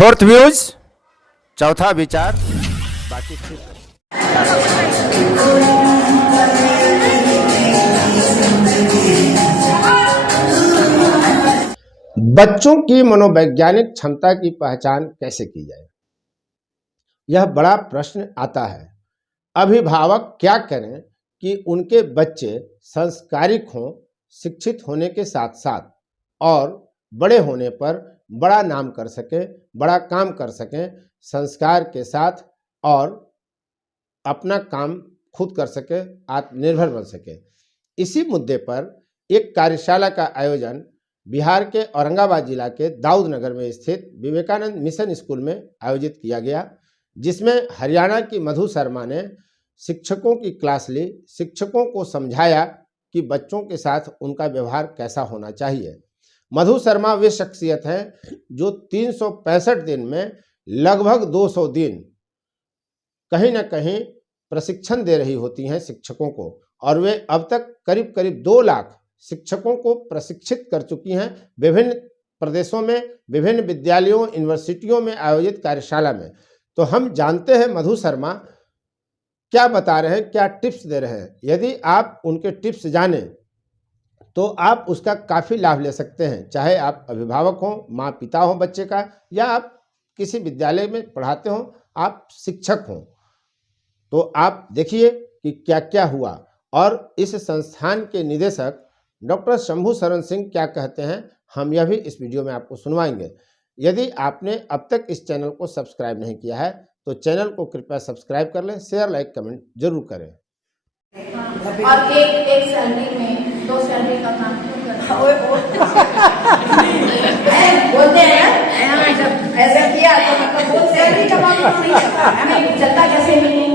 Fourth views, चौथा विचार, बाकी ठीक। बच्चों की मनोवैज्ञानिक क्षमता की पहचान कैसे की जाए, यह बड़ा प्रश्न आता है। अभिभावक क्या करें कि उनके बच्चे संस्कारिक हों, शिक्षित होने के साथ साथ और बड़े होने पर बड़ा नाम कर सकें, बड़ा काम कर सकें, संस्कार के साथ, और अपना काम खुद कर सके, आत्मनिर्भर बन सके। इसी मुद्दे पर एक कार्यशाला का आयोजन बिहार के औरंगाबाद जिला के दाऊद नगर में स्थित विवेकानंद मिशन स्कूल में आयोजित किया गया, जिसमें हरियाणा की मधु शर्मा ने शिक्षकों की क्लास ली, शिक्षकों को समझाया कि बच्चों के साथ उनका व्यवहार कैसा होना चाहिए। मधु शर्मा वे शख्सियत हैं जो 365 दिन में लगभग 200 दिन कहीं ना कहीं प्रशिक्षण दे रही होती हैं शिक्षकों को, और वे अब तक करीब करीब 2 लाख शिक्षकों को प्रशिक्षित कर चुकी हैं विभिन्न प्रदेशों में, विभिन्न विद्यालयों, यूनिवर्सिटियों में आयोजित कार्यशाला में। तो हम जानते हैं मधु शर्मा क्या बता रहे हैं, क्या टिप्स दे रहे हैं। यदि आप उनके टिप्स जानें तो आप उसका काफ़ी लाभ ले सकते हैं, चाहे आप अभिभावक हों, माँ पिता हों बच्चे का, या आप किसी विद्यालय में पढ़ाते हों, आप शिक्षक हों। तो आप देखिए कि क्या क्या हुआ, और इस संस्थान के निदेशक डॉक्टर शंभू शरण सिंह क्या कहते हैं, हम यह भी इस वीडियो में आपको सुनवाएंगे। यदि आपने अब तक इस चैनल को सब्सक्राइब नहीं किया है तो चैनल को कृपया सब्सक्राइब कर लें, शेयर, लाइक, कमेंट जरूर करें। और एक सैलरी में 2 सैलरी का काम क्यों करते हैं? ऐसा किया तो मतलब 2 सैलरी का काम नहीं चलता, हमें चलता कैसे नहीं,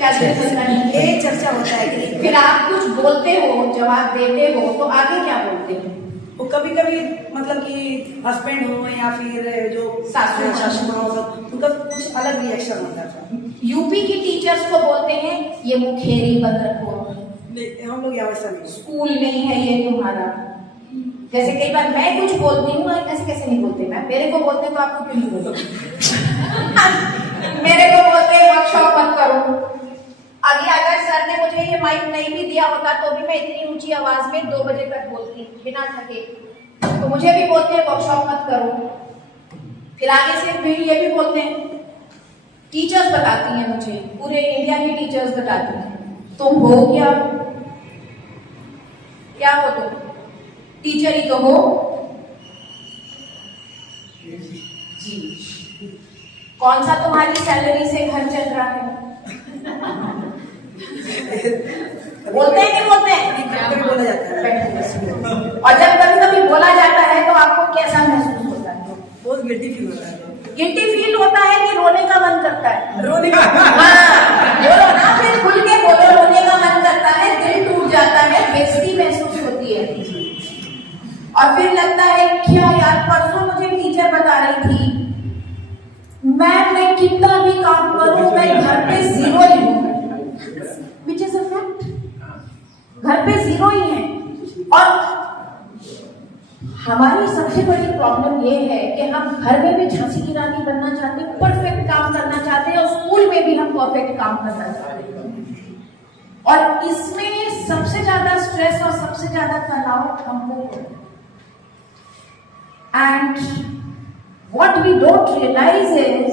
कैसे चलता नहीं, ये चर्चा होता है कि फिर आप कुछ बोलते हो, जवाब देते हो, तो आगे क्या बोलते हो? वो कभी कभी मतलब कि हस्बैंड हो या फिर जो सासू हो, उनका कुछ अलग रिएक्शन होता है। यूपी की टीचर्स को बोलते हैं ये मुखेरी बंद रखो, हम लोग यहाँ वैसा नहीं, स्कूल नहीं है ये तुम्हारा। जैसे कई बार मैं कुछ बोलती हूँ, ऐसे कैसे नहीं बोलते, मैं मेरे को बोलते तो आपको क्यों नहीं बोलते? मेरे को बोलते वर्कशॉप मत करो। अभी अगर सर ने मुझे ये माइक नहीं भी दिया होता तो भी मैं इतनी ऊंची आवाज में 2 बजे तक बोलती बिना थके। तो मुझे भी बोलते हैं वर्कशॉप मत करो। फिर आगे से फिर ये भी बोलते हैं, टीचर्स बताती हैं मुझे, पूरे इंडिया की टीचर्स बताती हैं, तुम हो क्या हो तुम? टीचर ही तो हो जी। कौन सा तुम्हारी सैलरी से घर चल रहा है? बोलते हैं कि बोलते हैं? बोला जाता है। और जब कभी बोला जाता है तो आपको कैसा महसूस होता है? बहुत गिल्टी फील होता है। गिल्टी फील होता है कि रोने का मन करता है? रोने का, हाँ बोलो ना, फिर खुल के बोलो, रोने का मन करता है, दिल टूट जाता है, बेइज्जती महसूस होती है, और फिर लगता है क्या यार, परसों मुझे टीचर बता रही थी मैं कितना भी काम करूं मैं घर पे 0 ही हूं, विच इज अ फैक्ट। घर पे 0 ही है। और हमारी सबसे बड़ी प्रॉब्लम ये है कि हम घर में भी झांसी की रानी बनना चाहते हैं, परफेक्ट काम करना चाहते हैं, और स्कूल में भी हम परफेक्ट काम करना चाहते हैं। और इसमें सबसे ज्यादा स्ट्रेस और सबसे ज्यादा तनाव हमको, and what we don't realise is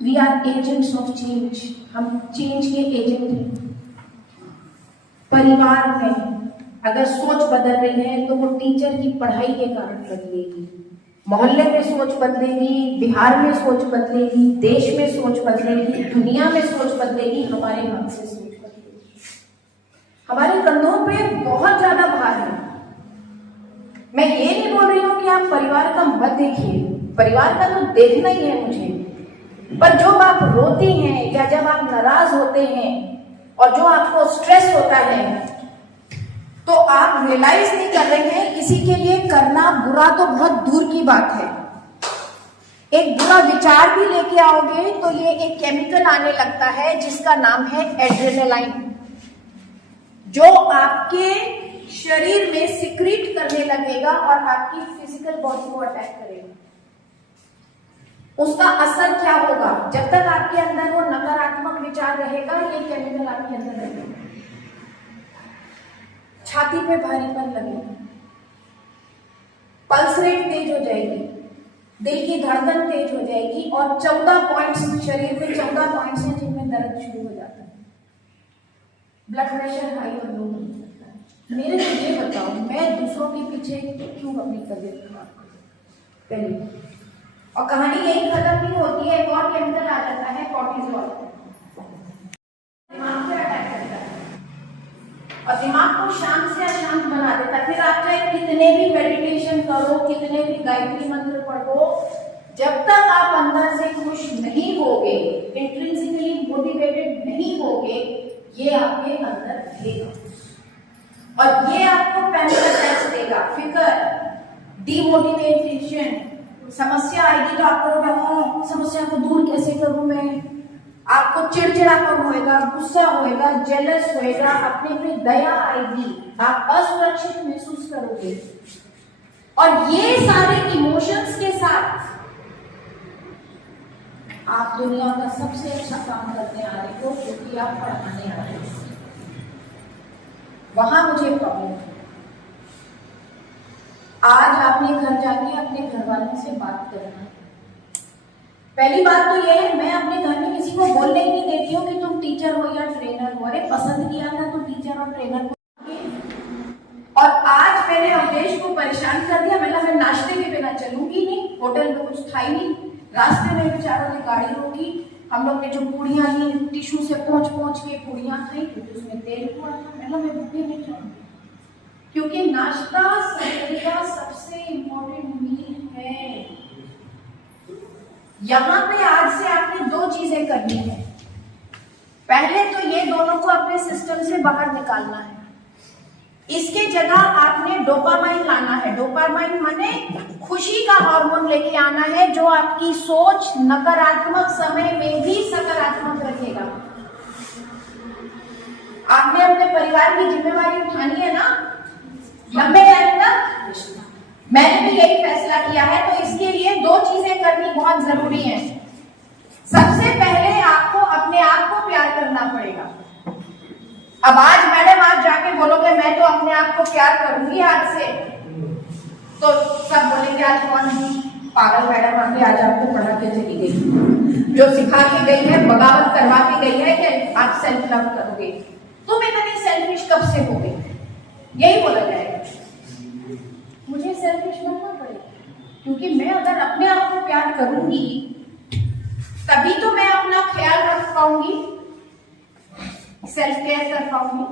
we are agents of change. हम चेंज के एजेंट हैं। परिवार में अगर सोच बदल रही है तो वो टीचर की पढ़ाई के कारण बदलेगी, मोहल्ले में सोच बदलेगी, बिहार में सोच बदलेगी, देश में सोच बदलेगी, दुनिया में सोच बदलेगी, हमारे हाथ से सोच बदलेगी। हमारे कंधों पे बहुत ज्यादा भार है। मैं ये नहीं बोल रही हूँ कि आप परिवार का मत देखिए, परिवार का तो देखना ही है मुझे, पर जब आप रोती हैं या जब आप नाराज होते हैं और जो आपको स्ट्रेस होता है, तो आप रियलाइज नहीं कर रहे हैं किसी के लिए करना बुरा तो बहुत दूर की बात है। एक बुरा विचार भी लेके आओगे तो ये एक केमिकल आने लगता है जिसका नाम है एड्रेनालाइन, जो आपके शरीर में सिक्रीट करने लगेगा और आपकी फिजिकल बॉडी को अटैक करेगा। उसका असर क्या होगा? जब तक आपके अंदर वो नकारात्मक विचार रहेगा, ये केमिकल आपके अंदर रहेगा, छाती पे भारीपन लगेगा, पल्स रेट तेज हो जाएगी, दिल की धड़कन तेज हो जाएगी, और 14 पॉइंट्स, शरीर में 14 पॉइंट्स हैं जिनमें दर्द शुरू हो जाता है, ब्लड प्रेशर हाई और लो हो जाता है। मेरे को ये बताओ, मैं दूसरों के पीछे क्यों अपनी तबीयत खराब करूं? पहले, और कहानी यही खत्म नहीं होती है, एक और केमिकल आ जाता है, कॉर्टिसोल, दिमाग पे अटैक करता है और दिमाग को शांत से अशांत बना देता है। फिर आप चाहे कितने भी मेडिटेशन करो, कितने भी गायत्री मंत्र पढ़ो, जब तक आप अंदर से खुश नहीं होगे, इंट्रिंसिकली मोटिवेटेड नहीं होगे, ये आपके अंदर रहेगा और ये आपको पैनिक अटैक्स देगा, फिक्र, डिमोटिवेशन, समस्या आएगी तो आप करोगे हाँ समस्या को दूर कैसे करूं मैं, आपको चिड़चिड़ापन होएगा, गुस्सा होएगा, जेलस होएगा, अपने पे दया आएगी, आप असुरक्षित महसूस करोगे। और ये सारे इमोशंस के साथ आप दुनिया का सबसे अच्छा काम करने आ रहे हो, क्योंकि आप पढ़ाने आ रहे हो। वहां मुझे प्रॉब्लम है। आज आपने घर जाके अपने घर वालों से बात करना है। पहली बात तो यह है, मैं अपने घर में किसी को बोलने ही नहीं देती हूँ कि तुम टीचर हो या ट्रेनर हो। अरे पसंद किया था तो टीचर और ट्रेनर को। और आज मैंने अवधेश को परेशान कर दिया, मैं नाश्ते के बिना चलूंगी नहीं, होटल में कुछ था ही नहीं, रास्ते में बेचारों ने गाड़ी रोकी, हम लोग ने जो पूड़ियाँ ली, टिश्यू से पोंछ के पूड़ियाँ खाई, क्योंकि उसमें तेल थोड़ा था, मैं भूखी नहीं जाऊंगी, क्योंकि नाश्ता शरीर का सबसे इम्पोर्टेंट मील है। यहाँ पे आज से आपने दो चीजें करनी है। पहले तो ये दोनों को अपने सिस्टम से बाहर निकालना है। इसके जगह आपने डोपामाइन लाना है। डोपामाइन माने खुशी का हार्मोन लेके आना है, जो आपकी सोच नकारात्मक समय में भी सकारात्मक रखेगा। आपने अपने परिवार की जिम्मेवारी उठानी है ना लंबे टाइम तक। मैंने भी यही फैसला किया है, तो इसके लिए दो चीजें करनी बहुत जरूरी है। सबसे पहले आपको अपने आप को प्यार करना पड़ेगा। अब आज मैडम आप जाके बोलोगे मैं तो अपने आप को प्यार करूंगी आज से, तो सब बोलेंगे आज कौन पागल मैडम आके आज आपको पढ़ा के चली गई, जो सिखा के गई है, बगावत करवा के गई है कि आप सेल्फ लव करोगे। तुम इतनी सेल्फिश कब से हो गई, यही बोला जाएगा। मुझे सेल्फिश बनना पड़ेगा, क्योंकि मैं अगर अपने आप को प्यार करूंगी तभी तो मैं अपना ख्याल रख पाऊंगी, सेल्फ केयर कर पाऊंगी।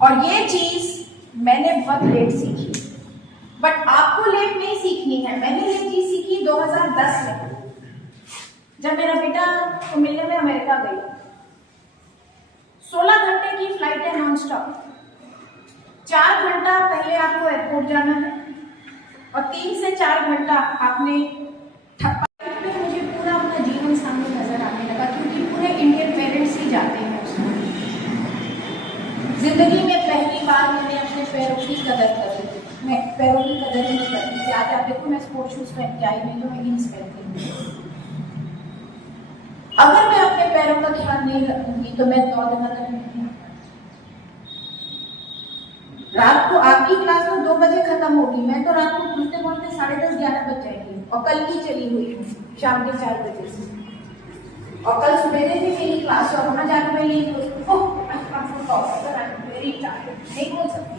और ये चीज मैंने बहुत लेट सीखी, बट आपको लेट नहीं सीखनी है। मैंने ये चीज सीखी 2010 में, जब मेरा बेटा को मिलने में अमेरिका गई। 16 घंटे की फ्लाइट है नॉन स्टॉप। 4 घंटा पहले आपको एयरपोर्ट जाना है और 3 से 4 घंटा आपने मुझे पूरा अपना जीवन सामने नजर आने लगा, क्योंकि पूरे इंडियन पेरेंट्स ही जाते हैं उसमें। जिंदगी में पहली बार मैंने अपने पैरों की कदर करी। मैं पैरों की कदर नहीं करती थी। आज आप देखो मैं स्पोर्ट्स शूज पहन के आई, नहीं तो मैं जींस पहनती हूँ। अगर मैं अपने पैरों का ख्याल नहीं रखूंगी तो मैं दौड़ना नहीं। रात को आपकी क्लास तो 2 बजे खत्म होगी, मैं तो रात को घूमते घूमते 10:30-11 बज जाएंगे। और कल की चली हुई शाम के 4 बजे से, और कल सवेरे भी मेरी क्लास और वहां जाकर मैं यही नहीं बोल सकती,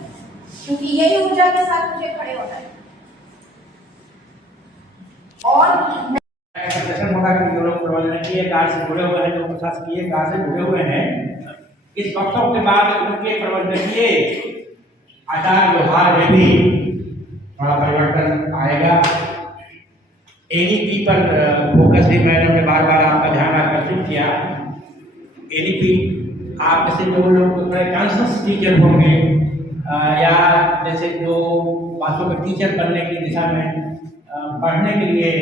क्योंकि यही ऊर्जा के साथ मुझे खड़े होना है। और प्रबंधकीय कार्य से जुड़े हुए हैं, जो प्रशासकीय कार्य से जुड़े हुए हैं, इस वर्कशॉप के बाद उनके प्रबंधकीय आचार व्यवहार में भी बड़ा परिवर्तन आएगा। एनईपी पर फोकस भी मैंने बार बार आपका ध्यान आकर्षित किया। एनईपी आप जैसे जो लोग थोड़े कॉन्शियस टीचर होंगे या जैसे जो बच्चों के टीचर बनने की दिशा में पढ़ने के लिए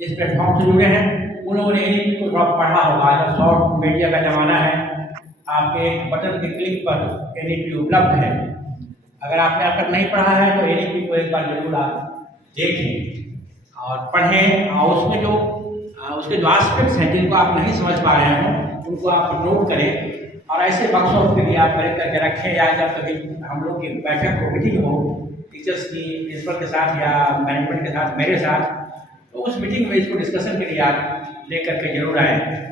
जिस प्लेटफॉर्म से जुड़े हैं, उन लोगों ने एनईपी को थोड़ा पढ़ा होगा। जो शॉर्ट मीडिया का जमाना है, आपके बटन के क्लिक पर एनईपी उपलब्ध है। अगर आपने अब तक नहीं पढ़ा है तो एनईपी को एक बार जरूर आप देखें। और पढ़ें, और उसमें जो उसके जो एस्पेक्ट्स हैं जिनको आप नहीं समझ पा रहे हो उनको आप नोट करें, और ऐसे वर्कशॉप के लिए आप कलेक्ट करके रखें, या जब कभी हम लोग की बैठक हो, मीटिंग हो टीचर्स की प्रिंसिपल के साथ या मैनेजमेंट के साथ, मेरे साथ, तो उस मीटिंग में इसको डिस्कशन के लिए आप ले करके जरूर आएँ।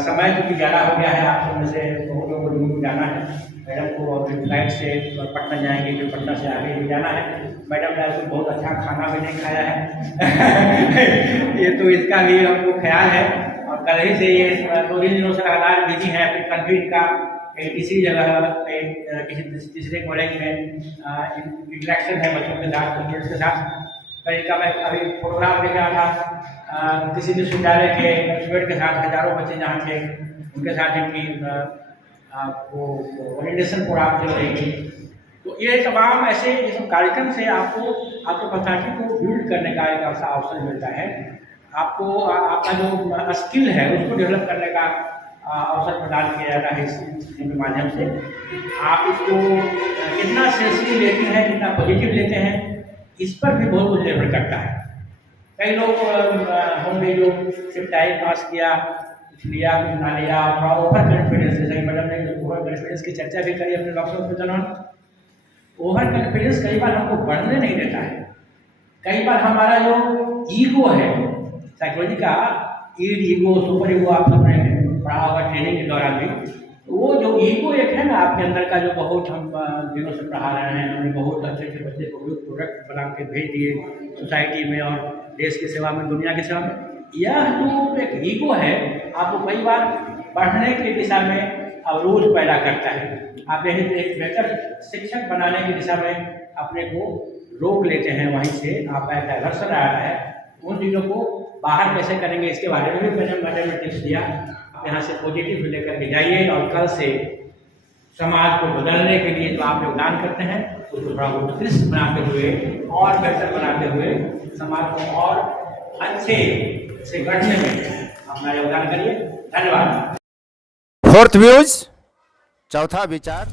समय क्योंकि ज़्यादा हो गया है, आप सब में से बहुत लोगों को जरूर जाना है। मैडम को और फ्लाइट से पटना जाएंगे, फिर पटना से आगे भी जाना है। मैडम ने तो बहुत अच्छा खाना भी नहीं खाया है ये तो इसका भी हमको ख्याल है। और कल ही से ये 2 दिनों से लगातार बिजी है। फिर कल भी इनका तीसरी जगह किसी तीसरे कॉलेज में इंटरेक्शन है बच्चों के साथ, स्टूडेंट्स के साथ। कल इनका मैं अभी प्रोग्राम देख रहा था किसी विश्वविद्यालय के स्टूडेंट के साथ, हजारों बच्चे जहाँ थे उनके साथ इनकी वो ओरिएंटेशन प्रोग्राम जो रहेगी। तो ये तमाम ऐसे ये सब कार्यक्रम से आपको आपके पर्सनालिटी को बिल्ड करने का एक ऐसा अवसर मिलता है, आपको आपका जो स्किल है उसको डेवलप करने का अवसर प्रदान किया जाता है इसके माध्यम से। आप इसको कितना सीरियसली लेते हैं, कितना पॉजिटिव लेते हैं, इस पर भी बहुत कुछ निर्भर करता है। कई लोग होंगे जो सिर्फ टाइम पास किया, लिया कुछ ना लिया, थोड़ा ओवर कॉन्फिडेंस, जैसे कि मैडम ने ओवर कॉन्फिडेंस की चर्चा भी करी अपने वर्कशॉप के दौरान। ओवर कॉन्फिडेंस कई बार हमको बढ़ने नहीं देता है। कई बार हमारा जो ईगो है, साइकोलॉजी का ईगो, सुपर ईगो, आप सबने पढ़ा होगा ट्रेनिंग के दौरान भी, तो वो जो ईगो एक है ना आपके अंदर का, जो बहुत हम दिनों से पढ़ा रहे हैं, हमने बहुत अच्छे अच्छे बच्चे को प्रोडक्ट बना के भेज दिए सोसाइटी में और देश की सेवा में, दुनिया की सेवा में। यह जो एक ईगो है आपको कई बार बढ़ने की दिशा में अवरोध पैदा करता है। आप यही एक बेहतर शिक्षक बनाने की दिशा में अपने को रोक लेते हैं, वहीं से आपका एक डाइवर्सन आ रहा है। उन चीज़ों को बाहर कैसे करेंगे इसके बारे में भी मैंने टिप्स दिया। आप यहाँ से पॉजिटिव लेकर के जाइए और कल से समाज को बदलने के लिए जो आप योगदान करते हैं उसको थोड़ा उत्कृष्ट बनाते हुए और बेहतर बनाते हुए समाज को और अच्छे से गढ़ने में अपना योगदान करिए। धन्यवाद। फोर्थ व्यूज, चौथा विचार।